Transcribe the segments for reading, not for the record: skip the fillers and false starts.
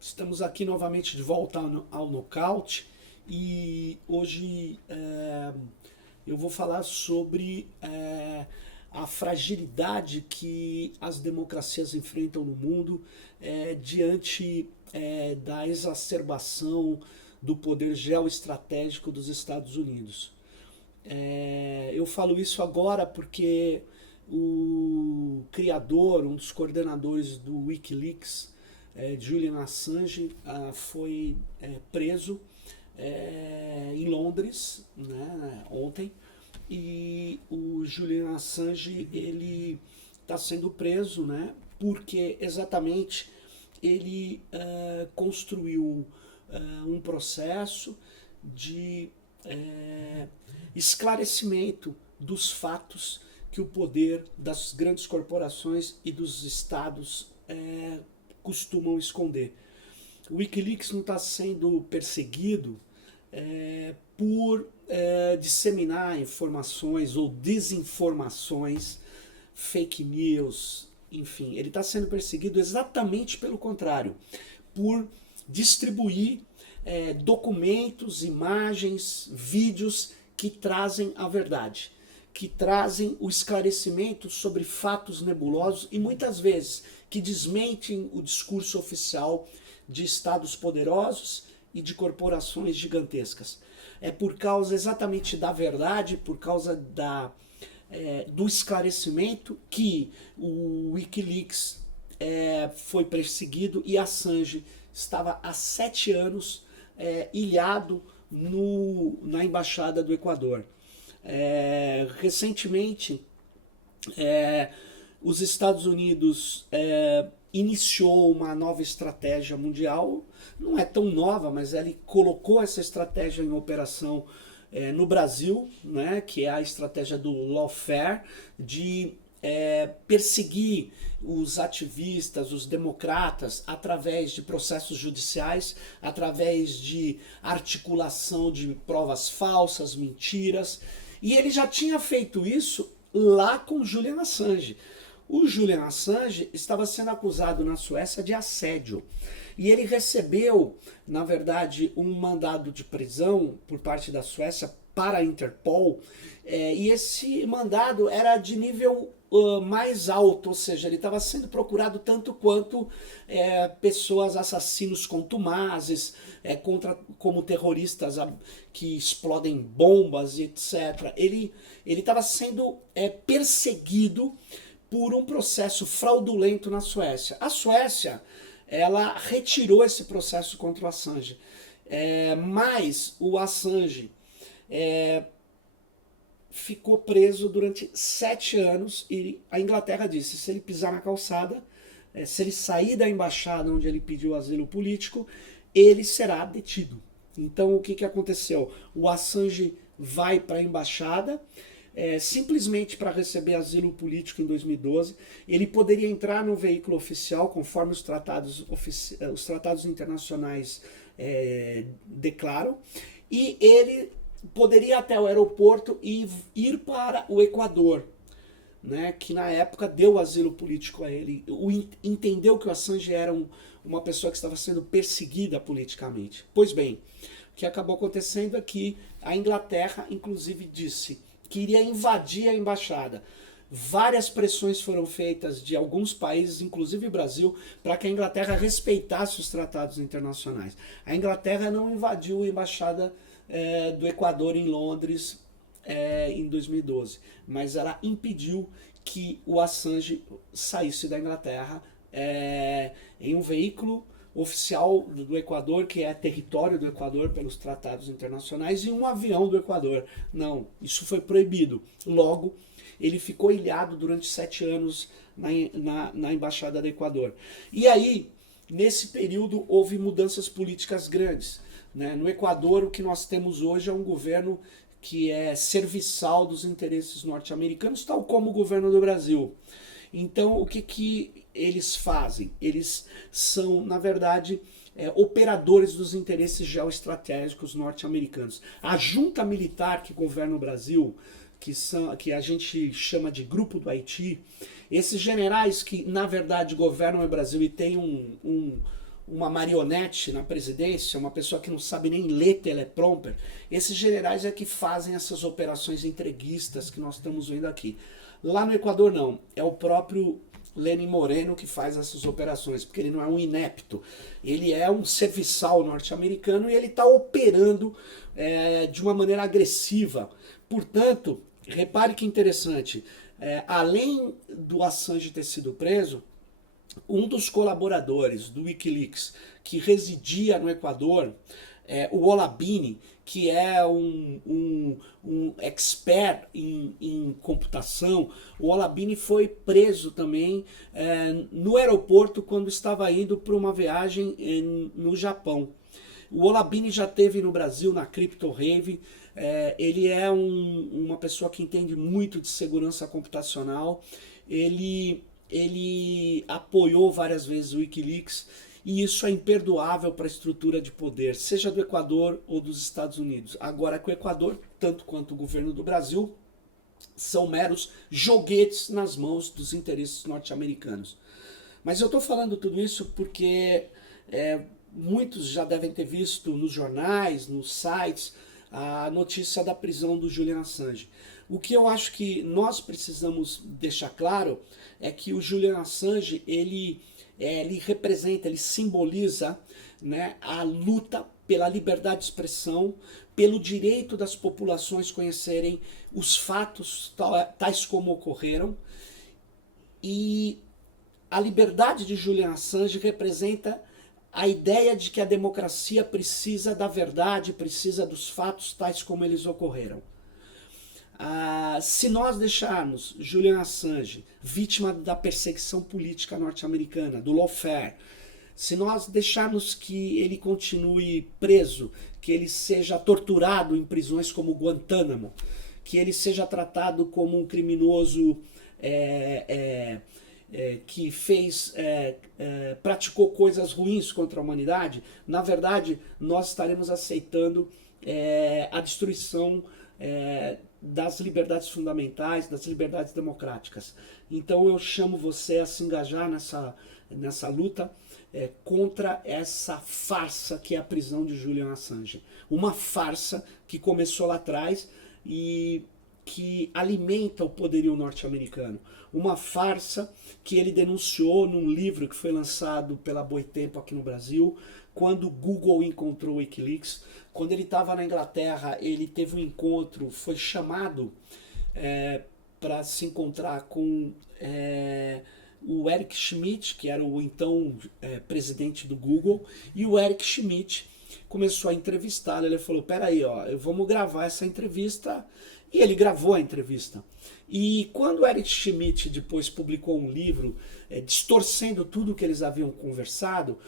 Estamos aqui novamente de volta ao Nocaute e hoje eu vou falar sobre a fragilidade que as democracias enfrentam no mundo diante da exacerbação do poder geoestratégico dos Estados Unidos. Eu falo isso agora porque o criador, um dos coordenadores do Wikileaks, Julian Assange, foi preso em Londres, né, ontem, e o Julian Assange ele está sendo preso, né, porque exatamente ele construiu um processo de esclarecimento dos fatos que o poder das grandes corporações e dos estados costumam esconder. O Wikileaks não está sendo perseguido por disseminar informações ou desinformações, fake news, enfim. Ele está sendo perseguido exatamente pelo contrário, por distribuir documentos, imagens, vídeos que trazem a verdade, que trazem o esclarecimento sobre fatos nebulosos e muitas vezes que desmentem o discurso oficial de estados poderosos e de corporações gigantescas. É por causa exatamente da verdade, por causa do esclarecimento que o Wikileaks foi perseguido e Assange estava há 7 anos ilhado na Embaixada do Equador. Recentemente, os Estados Unidos iniciou uma nova estratégia mundial, não é tão nova, mas ele colocou essa estratégia em operação no Brasil, né, que é a estratégia do lawfare, de perseguir os ativistas, os democratas, através de processos judiciais, através de articulação de provas falsas, mentiras. E ele já tinha feito isso lá com Julian Assange. O Julian Assange estava sendo acusado na Suécia de assédio. E ele recebeu, na verdade, um mandado de prisão por parte da Suécia para a Interpol. E esse mandado era de nível mais alto, ou seja, ele estava sendo procurado tanto quanto pessoas, assassinos contumazes, como terroristas que explodem bombas, etc. Ele estava sendo perseguido por um processo fraudulento na Suécia. A Suécia, ela retirou esse processo contra o Assange, mas o Assange ficou preso durante 7 anos e a Inglaterra disse, se ele pisar na calçada, se ele sair da embaixada onde ele pediu asilo político, ele será detido. Então o que aconteceu? O Assange vai para a embaixada, simplesmente para receber asilo político em 2012. Ele poderia entrar no veículo oficial, conforme os tratados internacionais declaram, e ele poderia ir até o aeroporto e ir para o Equador, né, que na época deu asilo político a ele, entendeu que o Assange era uma pessoa que estava sendo perseguida politicamente. Pois bem, o que acabou acontecendo é que a Inglaterra, inclusive, disse que iria invadir a embaixada. Várias pressões foram feitas de alguns países, inclusive o Brasil, para que a Inglaterra respeitasse os tratados internacionais. A Inglaterra não invadiu a embaixada do Equador em Londres em 2012, mas ela impediu que o Assange saísse da Inglaterra em um veículo oficial do Equador, que é território do Equador pelos tratados internacionais, e um avião do Equador. Não, isso foi proibido. Logo, ele ficou ilhado durante 7 anos na Embaixada do Equador. E aí, nesse período, houve mudanças políticas grandes. Né? No Equador, o que nós temos hoje é um governo que é serviçal dos interesses norte-americanos, tal como o governo do Brasil. Então, o que eles fazem? Eles são, na verdade, operadores dos interesses geoestratégicos norte-americanos. A junta militar que governa o Brasil, que a gente chama de Grupo do Haiti, esses generais que, na verdade, governam o Brasil e têm uma marionete na presidência, uma pessoa que não sabe nem ler teleprompter, esses generais é que fazem essas operações entreguistas que nós estamos vendo aqui. Lá no Equador não, é o próprio Lenin Moreno que faz essas operações, porque ele não é um inepto, ele é um serviçal norte-americano e ele está operando de uma maneira agressiva. Portanto, repare que interessante, além do Assange ter sido preso, um dos colaboradores do Wikileaks que residia no Equador, o Olabini, que é um expert em computação, o Olabini foi preso também no aeroporto quando estava indo para uma viagem no Japão. O Olabini já esteve no Brasil na Crypto Rave, ele é uma pessoa que entende muito de segurança computacional, ele apoiou várias vezes o Wikileaks e isso é imperdoável para a estrutura de poder, seja do Equador ou dos Estados Unidos. Agora que o Equador, tanto quanto o governo do Brasil, são meros joguetes nas mãos dos interesses norte-americanos. Mas eu estou falando tudo isso porque muitos já devem ter visto nos jornais, nos sites, a notícia da prisão do Julian Assange. O que eu acho que nós precisamos deixar claro é que o Julian Assange, ele representa, ele simboliza, né, a luta pela liberdade de expressão, pelo direito das populações conhecerem os fatos tais como ocorreram. E a liberdade de Julian Assange representa a ideia de que a democracia precisa da verdade, precisa dos fatos tais como eles ocorreram. Se nós deixarmos Julian Assange vítima da perseguição política norte-americana, do lawfare, se nós deixarmos que ele continue preso, que ele seja torturado em prisões como Guantánamo, que ele seja tratado como um criminoso que praticou coisas ruins contra a humanidade, na verdade nós estaremos aceitando a destruição das liberdades fundamentais, das liberdades democráticas. Então eu chamo você a se engajar nessa luta contra essa farsa que é a prisão de Julian Assange. Uma farsa que começou lá atrás e que alimenta o poderio norte-americano. Uma farsa que ele denunciou num livro que foi lançado pela Boitempo aqui no Brasil, quando o Google encontrou o Wikileaks. Quando ele estava na Inglaterra, ele teve um encontro, foi chamado para se encontrar com o Eric Schmidt, que era o então presidente do Google, e o Eric Schmidt começou a entrevistá-lo. Ele falou, peraí, vamos gravar essa entrevista. E ele gravou a entrevista. E quando o Eric Schmidt depois publicou um livro distorcendo tudo que eles haviam conversado,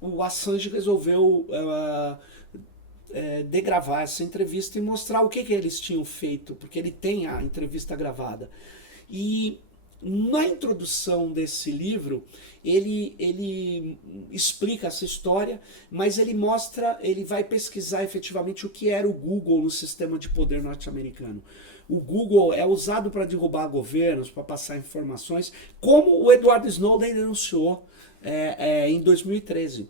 o Assange resolveu degravar essa entrevista e mostrar o que eles tinham feito, porque ele tem a entrevista gravada. E na introdução desse livro, ele explica essa história, mas ele vai pesquisar efetivamente o que era o Google no sistema de poder norte-americano. O Google é usado para derrubar governos, para passar informações, como o Edward Snowden denunciou em 2013,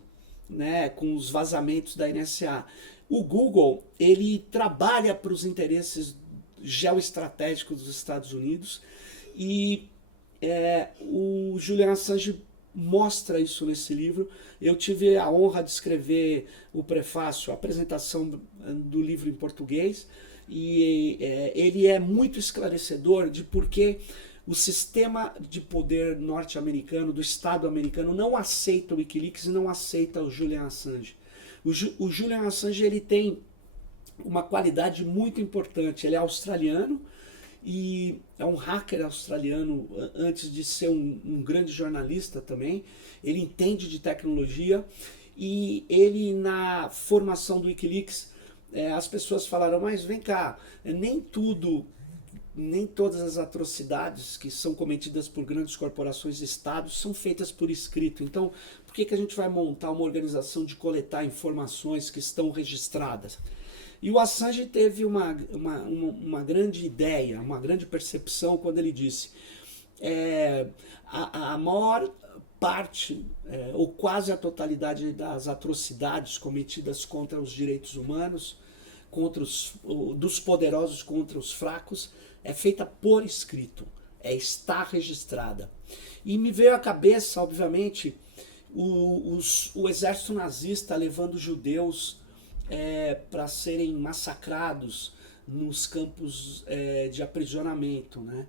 né, com os vazamentos da NSA. O Google, ele trabalha para os interesses geoestratégicos dos Estados Unidos e o Julian Assange mostra isso nesse livro. Eu tive a honra de escrever o prefácio, a apresentação do livro em português, e ele é muito esclarecedor de por que o sistema de poder norte-americano, do Estado americano, não aceita o Wikileaks e não aceita o Julian Assange. O Julian Assange, ele tem uma qualidade muito importante. Ele é australiano e é um hacker australiano antes de ser um grande jornalista também. Ele entende de tecnologia e ele, na formação do Wikileaks, as pessoas falaram, mas vem cá, nem todas as atrocidades que são cometidas por grandes corporações e estados são feitas por escrito. Então, por que a gente vai montar uma organização de coletar informações que estão registradas? E o Assange teve uma grande ideia, uma grande percepção quando ele disse a maior parte, ou quase a totalidade das atrocidades cometidas contra os direitos humanos, dos poderosos contra os fracos, é feita por escrito, está registrada. E me veio à cabeça, obviamente, o exército nazista levando judeus para serem massacrados nos campos de aprisionamento, né?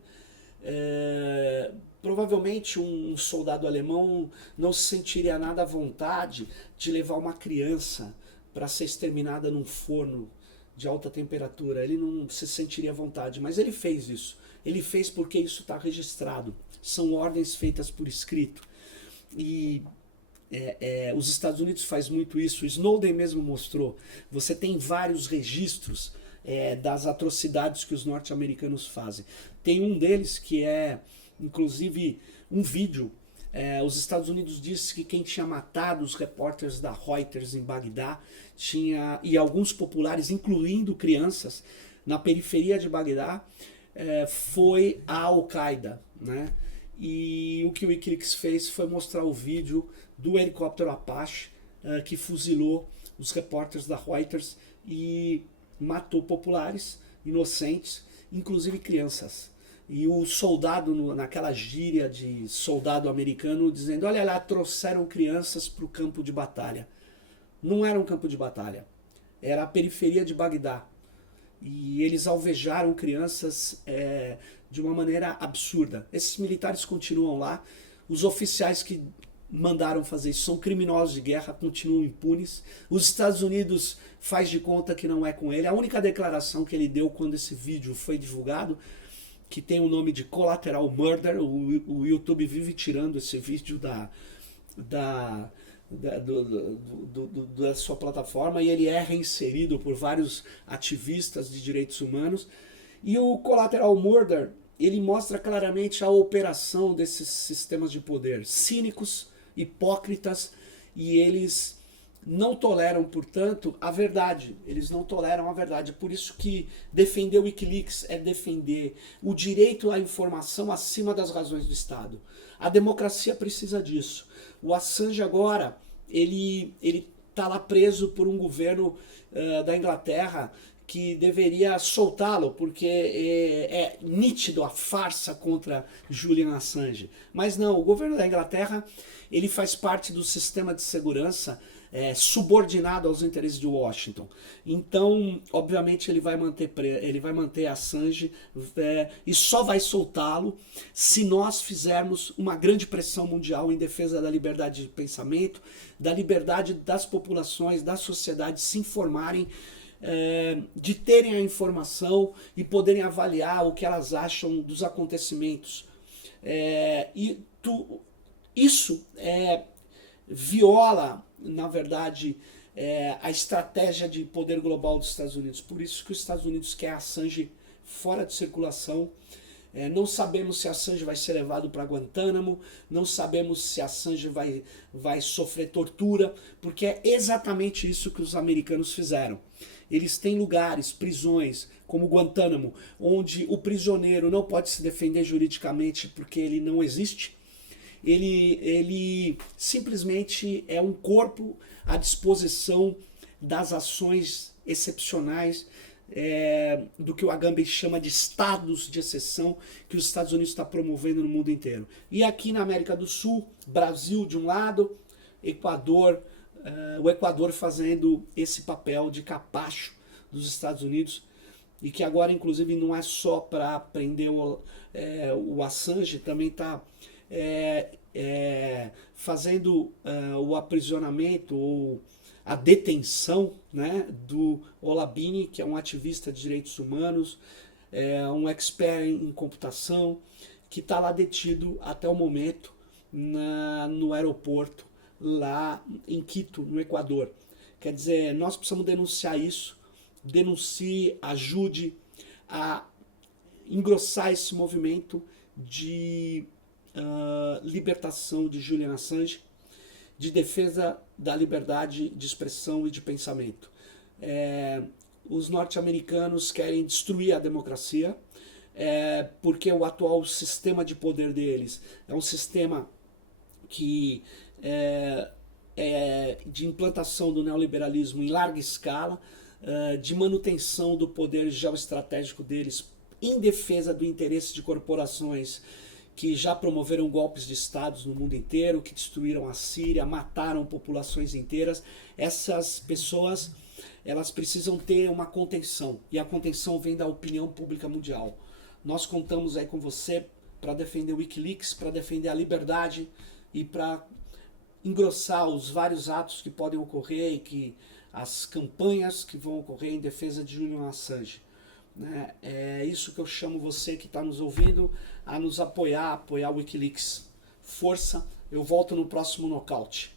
Provavelmente um soldado alemão não se sentiria nada à vontade de levar uma criança para ser exterminada num forno de alta temperatura. Ele não se sentiria à vontade, mas ele fez isso. Ele fez porque isso está registrado. São ordens feitas por escrito. E os Estados Unidos faz muito isso. O Snowden mesmo mostrou. Você tem vários registros das atrocidades que os norte-americanos fazem. Tem um deles que é, inclusive, um vídeo. Os Estados Unidos disse que quem tinha matado os repórteres da Reuters em Bagdá e alguns populares, incluindo crianças, na periferia de Bagdá, foi a Al-Qaeda, né? E o que o Wikileaks fez foi mostrar o vídeo do helicóptero Apache que fuzilou os repórteres da Reuters e matou populares inocentes, inclusive crianças. E o soldado, naquela gíria de soldado americano, dizendo: olha lá, trouxeram crianças para o campo de batalha. Não era um campo de batalha, era a periferia de Bagdá. E eles alvejaram crianças de uma maneira absurda. Esses militares continuam lá. Os oficiais que mandaram fazer isso são criminosos de guerra, continuam impunes. Os Estados Unidos faz de conta que não é com ele. A única declaração que ele deu quando esse vídeo foi divulgado, que tem o nome de Collateral Murder, o YouTube vive tirando esse vídeo da sua plataforma, e ele é reinserido por vários ativistas de direitos humanos. E o Collateral Murder, ele mostra claramente a operação desses sistemas de poder cínicos, hipócritas, e eles não toleram, portanto, a verdade. Eles não toleram a verdade. Por isso que defender o Wikileaks é defender o direito à informação acima das razões do Estado. A democracia precisa disso. O Assange agora, ele está lá preso por um governo da Inglaterra que deveria soltá-lo, porque é nítido a farsa contra Julian Assange. Mas não, o governo da Inglaterra, ele faz parte do sistema de segurança subordinado aos interesses de Washington. Então, obviamente, ele vai manter Assange e só vai soltá-lo se nós fizermos uma grande pressão mundial em defesa da liberdade de pensamento, da liberdade das populações, da sociedade se informarem, de terem a informação e poderem avaliar o que elas acham dos acontecimentos. Isso viola, na verdade, a estratégia de poder global dos Estados Unidos. Por isso que os Estados Unidos quer Assange fora de circulação. Não sabemos se Assange vai ser levado para Guantánamo, não sabemos se Assange vai sofrer tortura, porque é exatamente isso que os americanos fizeram. Eles têm lugares, prisões, como Guantánamo, onde o prisioneiro não pode se defender juridicamente porque ele não existe. Ele simplesmente é um corpo à disposição das ações excepcionais do que o Agamben chama de estados de exceção que os Estados Unidos está promovendo no mundo inteiro. E aqui na América do Sul, Brasil de um lado, Equador, o Equador fazendo esse papel de capacho dos Estados Unidos, e que agora inclusive não é só para prender o Assange, também está fazendo o aprisionamento ou a detenção, né, do Olabini, que é um ativista de direitos humanos, um expert em computação, que está lá detido até o momento no aeroporto lá em Quito, no Equador. Quer dizer, nós precisamos denunciar isso, denuncie, ajude a engrossar esse movimento de libertação de Julian Assange, de defesa da liberdade de expressão e de pensamento. Os norte-americanos querem destruir a democracia, porque o atual sistema de poder deles é um sistema que de implantação do neoliberalismo em larga escala, de manutenção do poder geoestratégico deles em defesa do interesse de corporações que já promoveram golpes de estados no mundo inteiro, que destruíram a Síria, mataram populações inteiras. Essas pessoas, elas precisam ter uma contenção, e a contenção vem da opinião pública mundial. Nós contamos aí com você para defender o Wikileaks, para defender a liberdade e para engrossar os vários atos que podem ocorrer e que as campanhas que vão ocorrer em defesa de Julian Assange. Né? É isso que eu chamo você que está nos ouvindo a nos apoiar o Wikileaks. Força, eu volto no próximo nocaute.